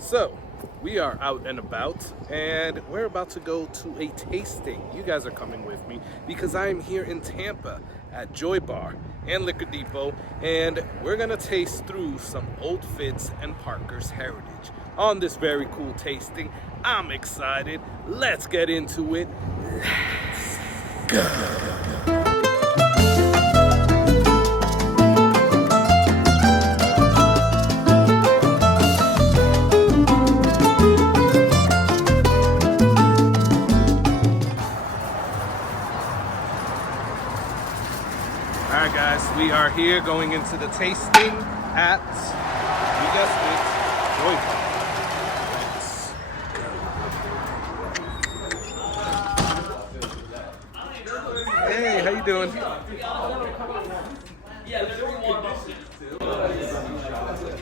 So, we are out and about, and we're about to go to a tasting. You guys are coming with me because I am here in Tampa at Joybar and Liquor Depot, and we're gonna taste through some Old Fitz and Parker's Heritage on this very cool tasting. I'm excited. Let's get into it. Let's go. Alright guys, we are here going into the tasting at, you guessed it, Joybar. Hey, how you doing?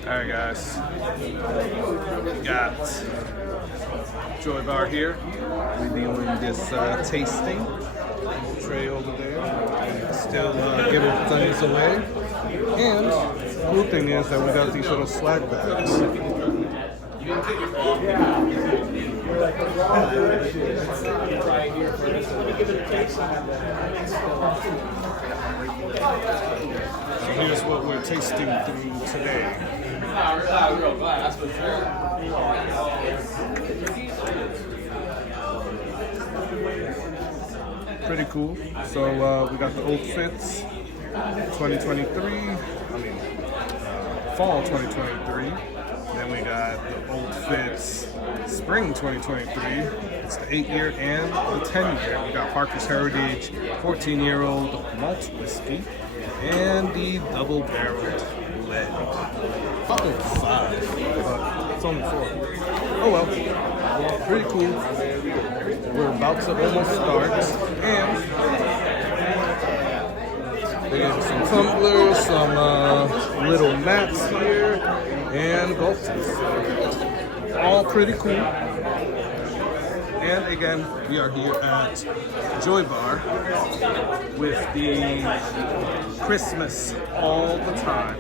Alright guys, we got Joybar here. We're doing this tasting. Tray over there, still giving things away. And the cool thing is that we got these little swag bags. So here's what we're tasting through today. Pretty cool. So we got the Old Fitz 2023, fall 2023. Then we got the Old Fitz Spring 2023. It's the 8-year and the 10-year. We got Parker's Heritage 14-year-old malt whiskey and the double-barreled lead. Thought it was 5, but it's only 4. Oh well, pretty cool. We're about to almost start, and they have some tumblers, some little mats here, and golf tees. All pretty cool. And again, we are here at Joybar with the Christmas all the time.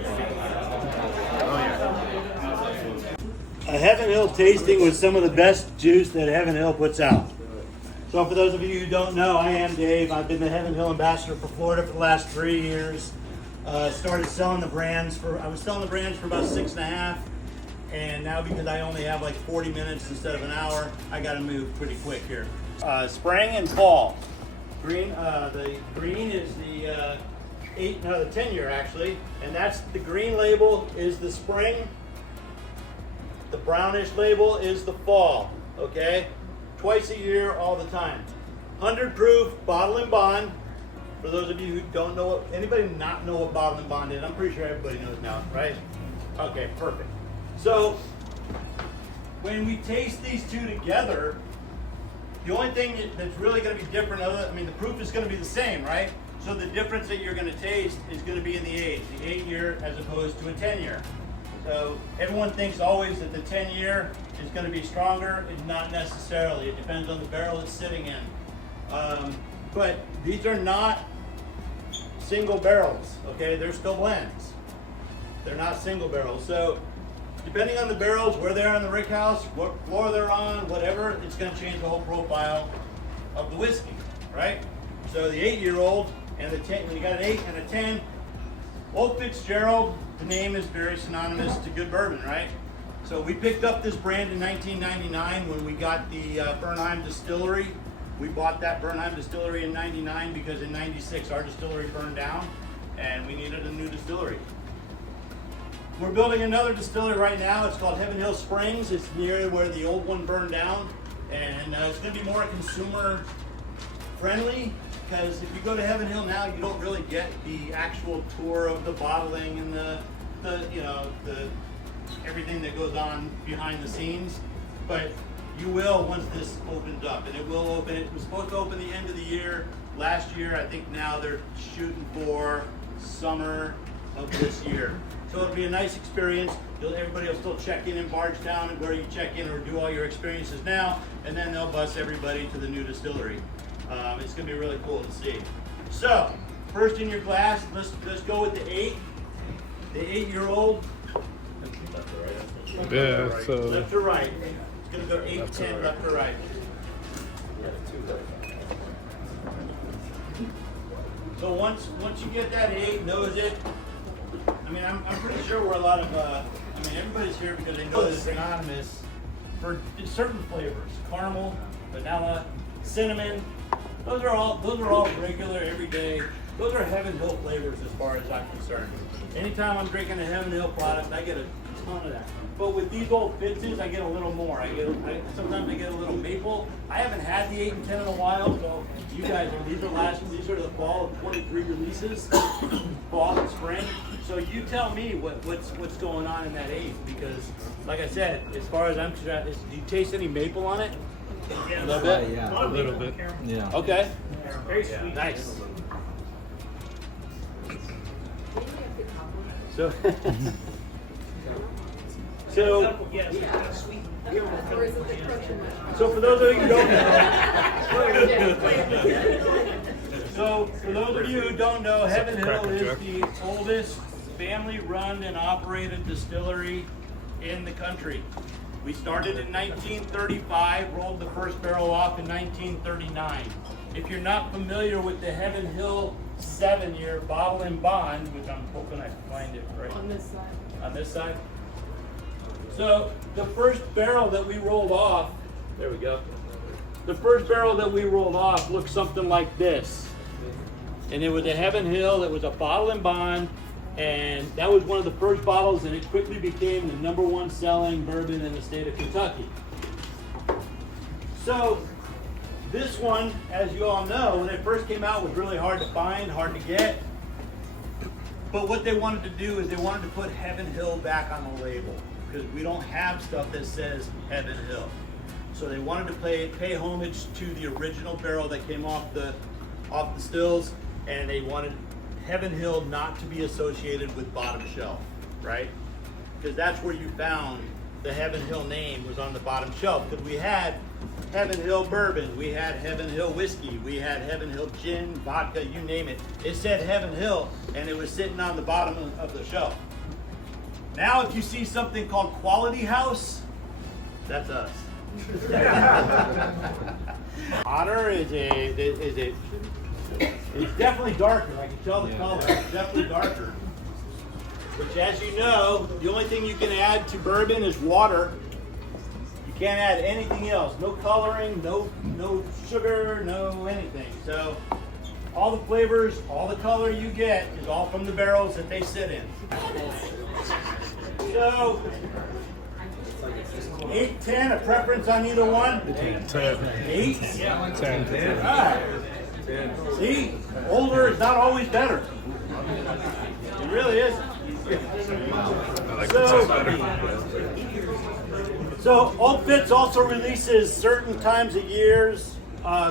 Oh yeah. A Heaven Hill tasting with some of the best juice that Heaven Hill puts out. So for those of you who don't know, I am Dave. I've been the Heaven Hill ambassador for Florida for the last 3 years. Started selling the brands I was selling the brands for about 6.5, and now because I only have like 40 minutes instead of an hour, I got to move pretty quick here. Spring and fall. Green. The green is the 10-year actually, and that's the green label is the spring. The brownish label is the fall. Okay. Twice a year, all the time. 100 proof, bottle and bond. For those of you who don't know, anybody not know what bottle and bond is? I'm pretty sure everybody knows now, right? Okay, perfect. So, when we taste these two together, the only thing that's really going to be different, the proof is going to be the same, right? So the difference that you're going to taste is going to be in the age, the 8-year as opposed to a 10-year. So everyone thinks always that the 10-year is going to be stronger. It's not necessarily. It depends on the barrel it's sitting in. But these are not single barrels, okay? They're still blends. They're not single barrels. So depending on the barrels, where they are in the rick house, what floor they're on, whatever, it's going to change the whole profile of the whiskey, right? So the 8-year-old and the 10, when you got an 8 and a 10, Old Fitzgerald, the name is very synonymous to good bourbon, right? So we picked up this brand in 1999 when we got the Bernheim distillery. We bought that Bernheim distillery in 99 because in 96 our distillery burned down and we needed a new distillery. We're building another distillery right now. It's called Heaven Hill Springs. It's near where the old one burned down, and it's going to be more consumer friendly. Because if you go to Heaven Hill now, you don't really get the actual tour of the bottling and the everything that goes on behind the scenes. But you will once this opens up, and it will open. It was supposed to open the end of the year last year. I think now they're shooting for summer of this year. So it'll be a nice experience. Everybody will still check in Bardstown and where you check in or do all your experiences now, and then they'll bus everybody to the new distillery. It's going to be really cool to see. So, first in your glass, let's go with the 8. The 8-year-old. Yeah, so Left to right. It's going to go 8, 10, left to right. So once you get that 8, knows it. I mean, I'm pretty sure we're a lot of, everybody's here because they know this anonymous for certain flavors. Caramel, vanilla, cinnamon. Those are all regular, everyday. Those are Heaven Hill flavors as far as I'm concerned. Anytime I'm drinking a Heaven Hill product, I get a ton of that. But with these old Fitzes, I get a little more. Sometimes I get a little maple. I haven't had the 8 and 10 in a while, so you guys these are the fall of 23 releases, fall and spring. So you tell me what's going on in that 8, because like I said, as far as I'm concerned, do you taste any maple on it? Yeah, a little bit. Yeah, a little bit. Yeah. Okay. Very sweet. Nice. So. So for those of you who don't know, Heaven Hill is the oldest family-run and operated distillery in the country. We started in 1935, rolled the first barrel off in 1939. If you're not familiar with the Heaven Hill 7-year bottle and bond, which I'm hoping I find it right On this side. on this side. So the first barrel that we rolled off, there we go. The first barrel that we rolled off looked something like this. And it was a Heaven Hill, it was a bottle and bond, and that was one of the first bottles, and it quickly became the #1 selling bourbon in the state of Kentucky. So this one, as you all know, when it first came out, was really hard to find, hard to get. But what they wanted to do is they wanted to put Heaven Hill back on the label, because we don't have stuff that says Heaven Hill. So they wanted to pay homage to the original barrel that came off the stills, and they wanted Heaven Hill not to be associated with bottom shelf, right? Because that's where you found the Heaven Hill name was on the bottom shelf. Because we had Heaven Hill bourbon, we had Heaven Hill whiskey, we had Heaven Hill gin, vodka, you name it. It said Heaven Hill, and it was sitting on the bottom of the shelf. Now, if you see something called Quality House, that's us. Honor is it's definitely darker. I can tell the color. It's definitely darker. Which, as you know, the only thing you can add to bourbon is water. You can't add anything else. No coloring, no sugar, no anything. So all the flavors, all the color you get is all from the barrels that they sit in. So 8, 10, a preference on either one? 10. 8? 10. All right. See, older is not always better. It really isn't. I like the 10 better. So Old Fitz also releases certain times of years.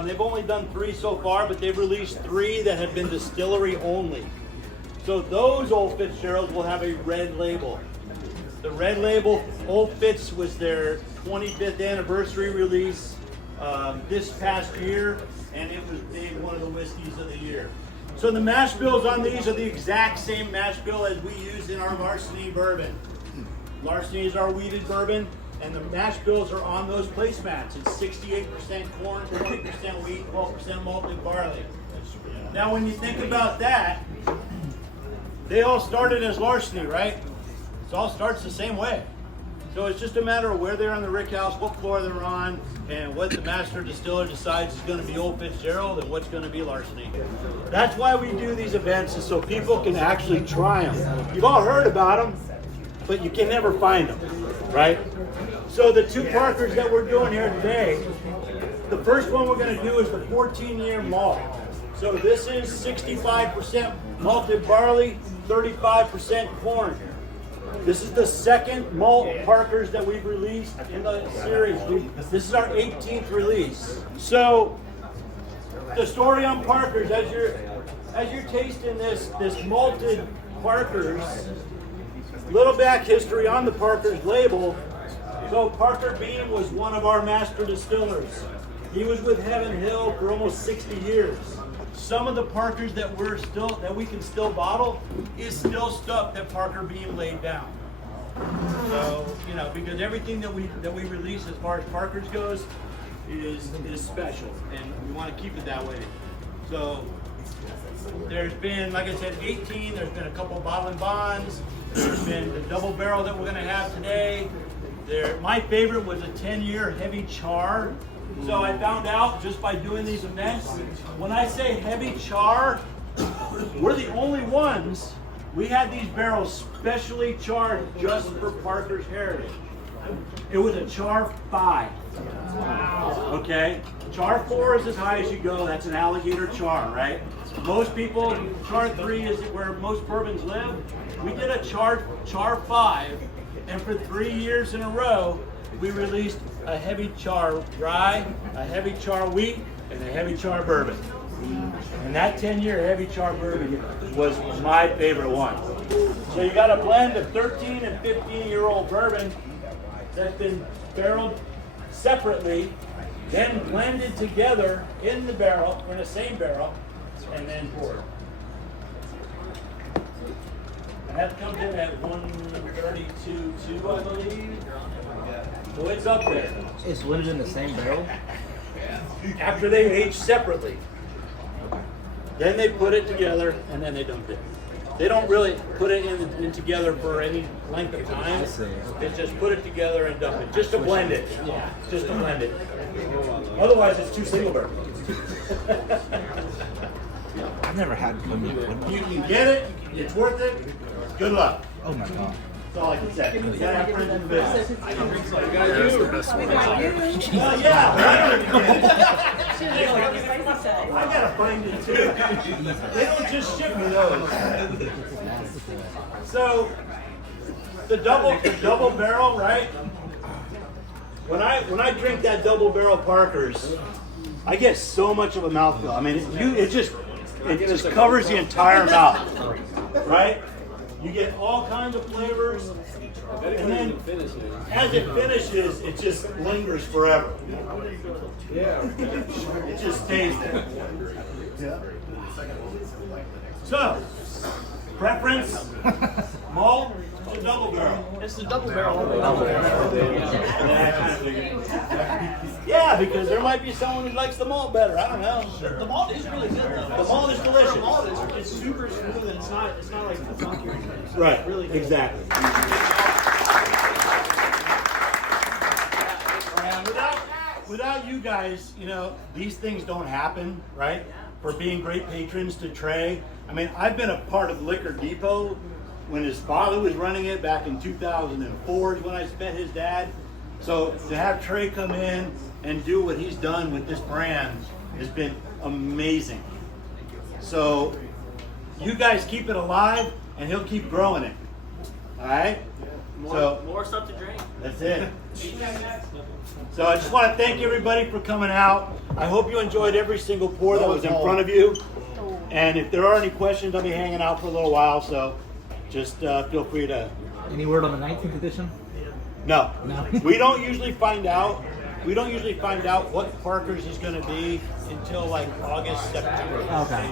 They've only done 3 so far, but they've released 3 that have been distillery only. So those Old Fitzgeralds will have a red label. The red label, Old Fitz was their 25th anniversary release this past year, and it was named one of the whiskeys of the year. So the mash bills on these are the exact same mash bill as we use in our Larceny bourbon. Larceny is our wheated bourbon, and the mash bills are on those placemats. It's 68% corn, 20% wheat, 12% malted barley. Now when you think about that, they all started as Larceny, right? It all starts the same way. So it's just a matter of where they're on the rick house, what floor they're on, and what the master distiller decides is going to be Old Fitzgerald and what's going to be Larceny. That's why we do these events, is so people can actually try them. You've all heard about them, but you can never find them, right? So the 2 Parkers that we're doing here today, the first one we're going to do is the 14-year malt. So this is 65% malted barley, 35% corn. This is the second malt Parkers that we've released in the series. This is our 18th release. So the story on Parkers, as you're tasting this malted Parkers, little back history on the Parkers label. So Parker Beam was one of our master distillers. He was with Heaven Hill for almost 60 years. Some of the Parkers that we can still bottle is still stuff that Parker Beam laid down. So, you know, because everything that we release as far as Parker's goes is special, and we want to keep it that way. So there's been, like I said, 18. There's been a couple bottle and bonds. There's been the double barrel that we're going to have today. My favorite was a 10-year heavy char. So I found out just by doing these events, when I say heavy char, we're the only ones. We had these barrels specially charred just for Parker's Heritage. It was a char 5. Wow. Okay? Char 4 is as high as you go. That's an alligator char, right? Most people, char 3 is where most bourbons live. We did a char 5, and for 3 years in a row, we released a heavy char rye, a heavy char wheat, and a heavy char bourbon. And that 10-year heavy char bourbon was my favorite one. So you got a blend of 13 and 15-year-old bourbon that's been barreled separately, then blended together in the barrel, in the same barrel, and then poured. And that comes in at 132.2, I believe. So it's up there. It's blended in the same barrel? After they age separately. Then they put it together and then they dump it. They don't really put it in together for any length of time. They just put it together and dump it, just to blend it. Yeah, just to blend it. Otherwise, it's too single barrel. I've never had Gooooo. You can get it. It's worth it. Good luck. Oh my god. That's all I can say. You gotta have friends in the business. That's the best one. Well, yeah. I gotta find it too. They don't just ship me those. So the double barrel, right? When I drink that double barrel Parker's, I get so much of a mouthfeel. I mean, it just covers the entire mouth, right? You get all kinds of flavors, and then as it finishes, it just lingers forever. Yeah, it just stays there. Yeah. So, preference, malt, or double barrel? It's the double barrel. Yeah, because there might be someone who likes the malt better. I don't know. The malt is really good though. The malt is delicious. The malt is it's super smooth and it's not like funky or anything. So Right. it's really good. Exactly. And without you guys, you know, these things don't happen, right? For being great patrons to Trey. I mean, I've been a part of Liquor Depot when his father was running it back in 2004 is when I met his dad. So to have Trey come in and do what he's done with this brand has been amazing. So you guys keep it alive and he'll keep growing it. All right? More stuff to drink. That's it. So I just want to thank everybody for coming out. I hope you enjoyed every single pour that was in front of you. And if there are any questions, I'll be hanging out for a little while. So just feel free to. Any word on the 19th edition? No. No. We don't usually find out. We don't usually find out what Parker's is going to be until like August, September. Okay.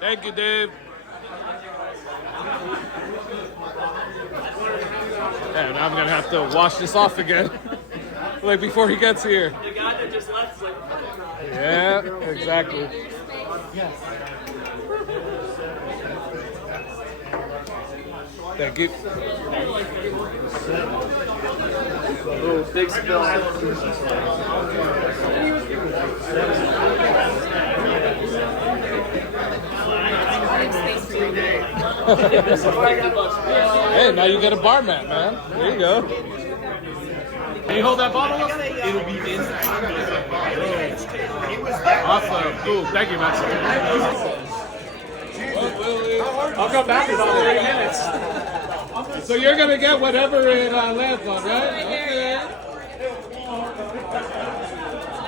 Thank you, Dave. And I'm gonna have to wash this off again, like before he gets here. The guy that just left is like, Yeah, exactly. Thank you. oh, big spill. Hey, now you get a bar mat, man. There you go. Can you hold that bottle up? It'll be inside. Awesome. Cool. Thank you, Max. I'll come back in about 3 minutes. So you're going to get whatever it lands on, right? Okay.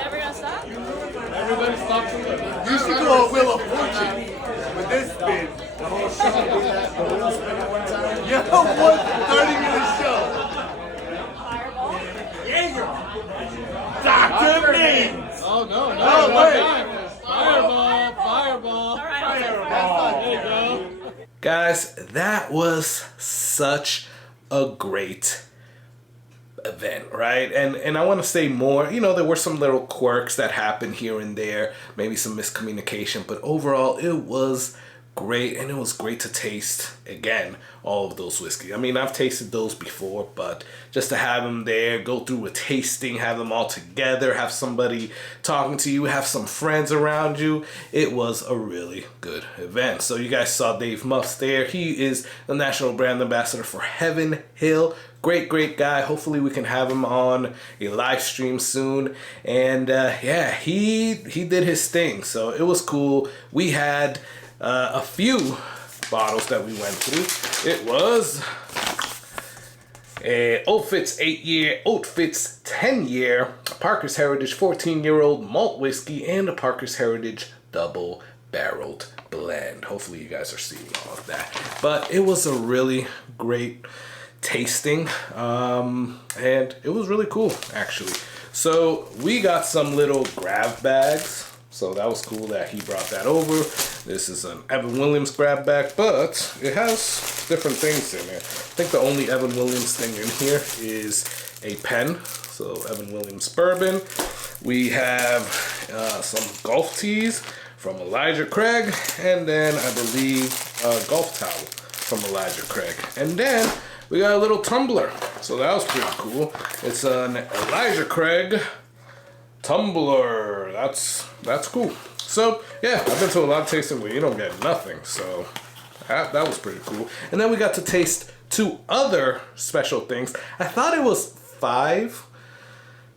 Everyone stop? Everybody stops a little. You should do a Wheel of Fortune with this spin. The whole show. The wheel spin at one time. Yo, what? 30-minute show. Fireball? Yeah. Dr. Beans. Oh, no. Oh, wait. Fireball. Fireball. All right, Fireball. There you go. guys, that was such a great event, right? And I want to say more. You know, there were some little quirks that happened here and there, maybe some miscommunication, but overall it was great, and it was great to taste again all of those whiskeys. I mean, I've tasted those before, but just to have them there, go through a tasting, have them all together, have somebody talking to you, have some friends around you, it was a really good event. So you guys saw Dave Muffs there. He is the national brand ambassador for Heaven Hill. Great guy. Hopefully we can have him on a live stream soon. And yeah, he did his thing, so it was cool. We had a few bottles that we went through. It was a Old Fitz 8-year, Old Fitz 10-year, Parker's Heritage 14-year-old malt whiskey, and a Parker's Heritage double-barreled blend. Hopefully you guys are seeing all of that. But it was a really great tasting, and it was really cool, actually. So we got some little grab bags. So that was cool that he brought that over. This is an Evan Williams grab bag, but it has different things in it. I think the only Evan Williams thing in here is a pen. So Evan Williams bourbon. We have some golf tees from Elijah Craig, and then I believe a golf towel from Elijah Craig. And then we got a little tumbler. So that was pretty cool. It's an Elijah Craig tumbler. That's cool. So yeah, I've been to a lot of tasting where you don't get nothing, so that was pretty cool. And then we got to taste 2 other special things. I thought it was 5,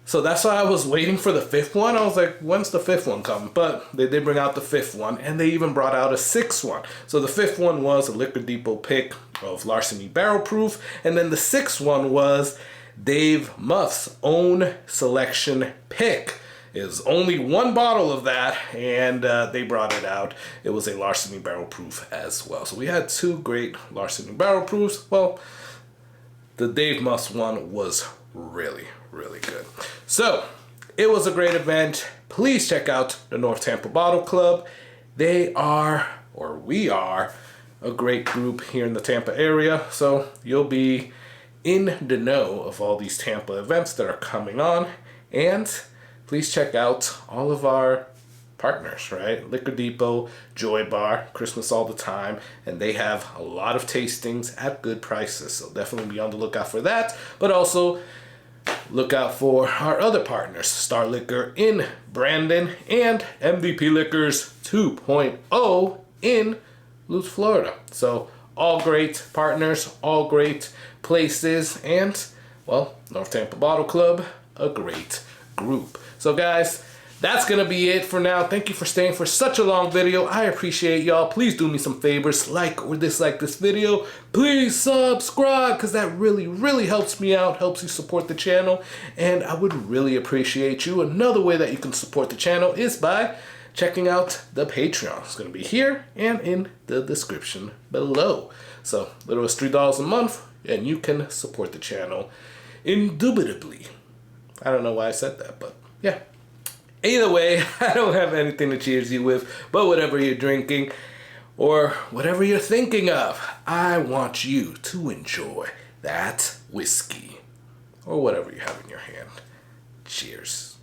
so that's why I was waiting for the 5th one. I was like, when's the 5th one coming? But they did bring out the 5th one, and they even brought out a 6th one. So the 5th one was a Liquor Depot pick of Larceny Barrel Proof, and then the 6th one was Dave Muff's own selection pick. Is only 1 bottle of that, and they brought it out. It was a Larceny Barrel Proof as well. So we had 2 great Larceny Barrel Proofs. Well, the Dave Muffs one was really good. So it was a great event. Please check out the North Tampa Bottle Club. They are, or we are, a great group here in the Tampa area. So you'll be in the know of all these Tampa events that are coming on. And please check out all of our partners, right? Liquor Depot, Joybar, Christmas All the Time, and they have a lot of tastings at good prices. So definitely be on the lookout for that. But also look out for our other partners, Star Liquor in Brandon and MVP Liquors 2.0 in Lutz, Florida. So all great partners, all great places, and well, North Tampa Bottle Club, a great group. So guys, that's gonna be it for now. Thank you for staying for such a long video. I appreciate y'all. Please do me some favors, like or dislike this video. Please subscribe, because that really helps me out, helps you support the channel, and I would really appreciate you. Another way that you can support the channel is by checking out the Patreon. It's gonna be here and in the description below. So little as $3 a month, and you can support the channel indubitably. I don't know why I said that, but yeah. Either way, I don't have anything to cheers you with, but whatever you're drinking or whatever you're thinking of, I want you to enjoy that whiskey or whatever you have in your hand. Cheers.